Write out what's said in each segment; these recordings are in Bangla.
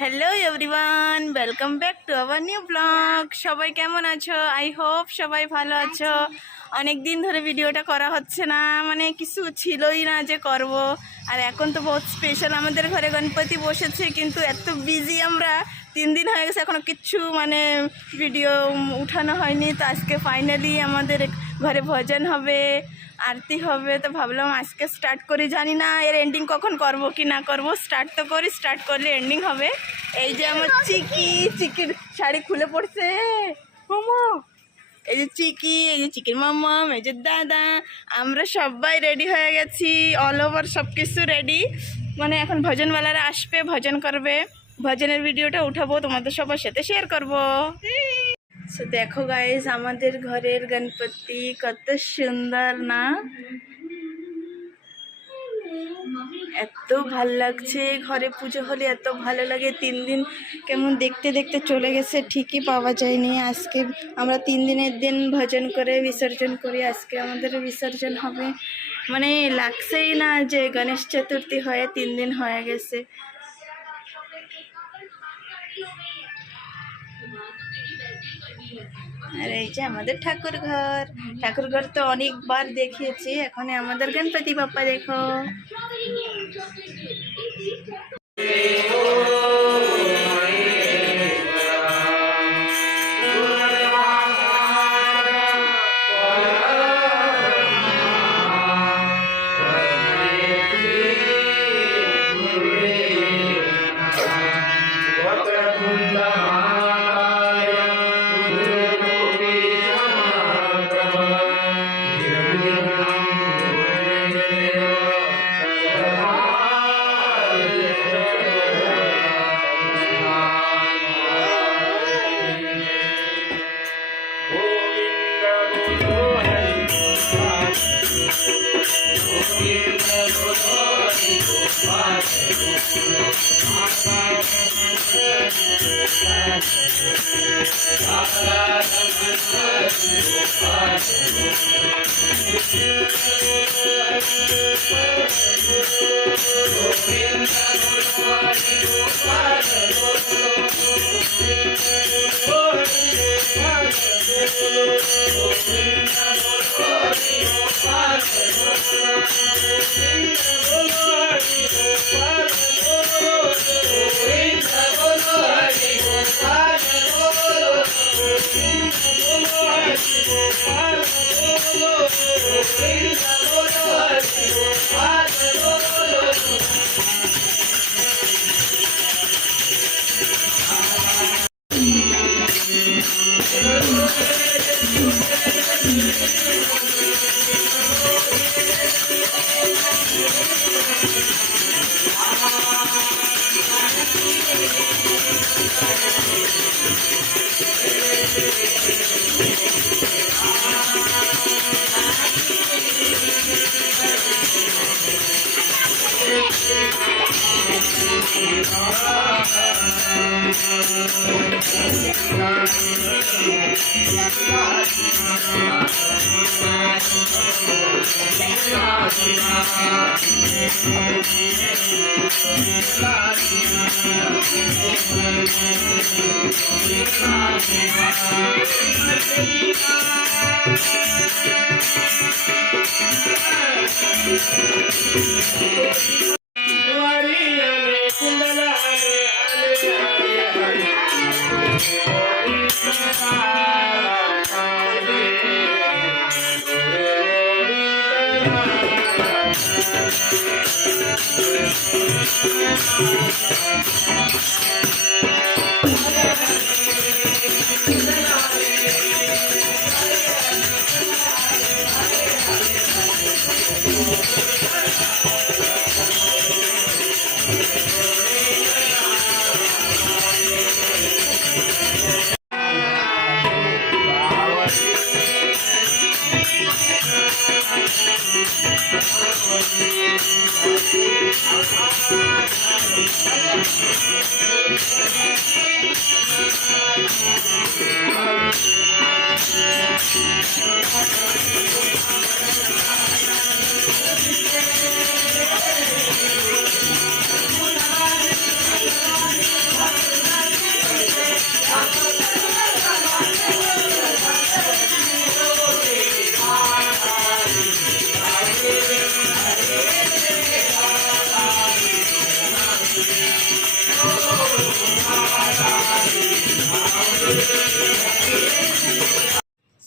Hello everyone, welcome back to our new blog. সবাই কেমন আছো? আই হোপ সবাই ভালো আছো। অনেক দিন ধরে ভিডিওটা করা হচ্ছে না, মানে কিছু ছিলই না যে করব। আর এখন তো বহুত স্পেশাল, আমাদের ঘরে গণপতি বসেছে, কিন্তু এত বিজি আমরা, 3 দিন হয়ে গেছে এখনও কিচ্ছু মানে ভিডিও উঠানো হয়নি। তো আজকে ফাইনালি আমাদের ঘরে ভজন হবে, আরতি হবে। তো ভাবলাম আজকে স্টার্ট করি, জানি না এর এন্ডিং কখন করব কি না করব। স্টার্ট তো করি, স্টার্ট করলে এন্ডিং হবে। এই যে আমার চিকির শাড়ি খুলে পড়ছে মামা, এই যে চিকি, এই যে চিকির মামা, এই যে দাদা, আমরা সবাই রেডি হয়ে গেছি। অল ওভার সব কিছু রেডি। মানে এখন ভজনওয়ালারা আসবে, ভজন করবে, ভজনের ভিডিওটা উঠাবো, তোমাদের সবার সাথে শেয়ার করবো। তো দেখো গাইস, আমাদের ঘরের গণপতি কত সুন্দর না? এত ভাল লাগছে, ঘরে পুজো হলে এত ভালো লাগে। 3 দিন কেমন দেখতে দেখতে চলে গেছে, ঠিকই পাওয়া যায়নি। আজকে আমরা 3 দিনের দিন ভজন করে বিসর্জন করি, আজকে আমাদের বিসর্জন হবে। মানে লাগছেই না যে গণেশ চতুর্থী হয়ে 3 দিন হয়ে গেছে। আর এই যে আমাদের ঠাকুর ঘর তো অনেকবার দেখিয়েছি, এখন আমাদের গণপতি বাপ্পা দেখো।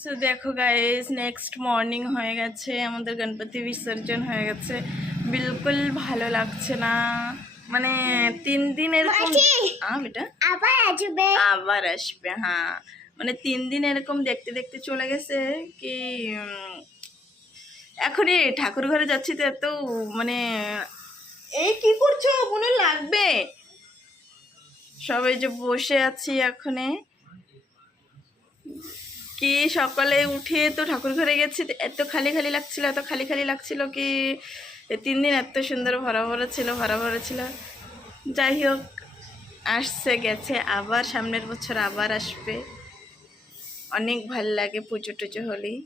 সো দেখো গাইস, নেক্সট মর্নিং হয়ে গেছে, আমাদের গণপতি বিসর্জন হয়ে গেছে। বিলকুল ভালো লাগছে না, মানে 3 দিন এরকম বেটা আবার আসবে। হ্যাঁ, মানে 3 দিন এরকম দেখতে দেখতে চলে গেছে কি। এখনই ঠাকুর ঘরে যাচ্ছি তো এত মানে, এই কি করছো, মনে লাগবে। সবাই যে বসে আছি এখনে, কি সকালে উঠে তো ঠাকুর ঘরে গেছি, এত খালি খালি লাগছিল, এত খালি খালি লাগছিল কি। 3 দিন এত সুন্দর ভরা ভরা ছিল, ভরা ভরা ছিল। যাই হোক, আসছে গেছে, আবার সামনের বছর আবার আসবে। অনেক ভাল লাগে পুজো টুজো হলেই।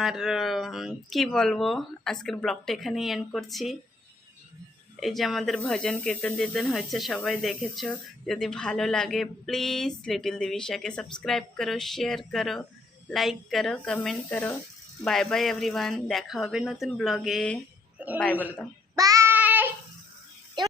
আর কি বলবো, আজকের ব্লগটা এখানেই এন্ড করছি। এই যে আমাদের ভজন কীর্তন টীর্তন হচ্ছে, সবাই দেখেছো। যদি ভালো লাগে প্লিজ লিটিল দিবিশাকে সাবস্ক্রাইব করো, শেয়ার করো, লাইক করো, কমেন্ট করো। বাই বাই এভরিওয়ান, দেখা হবে নতুন ব্লগে। বাই বলে দাও।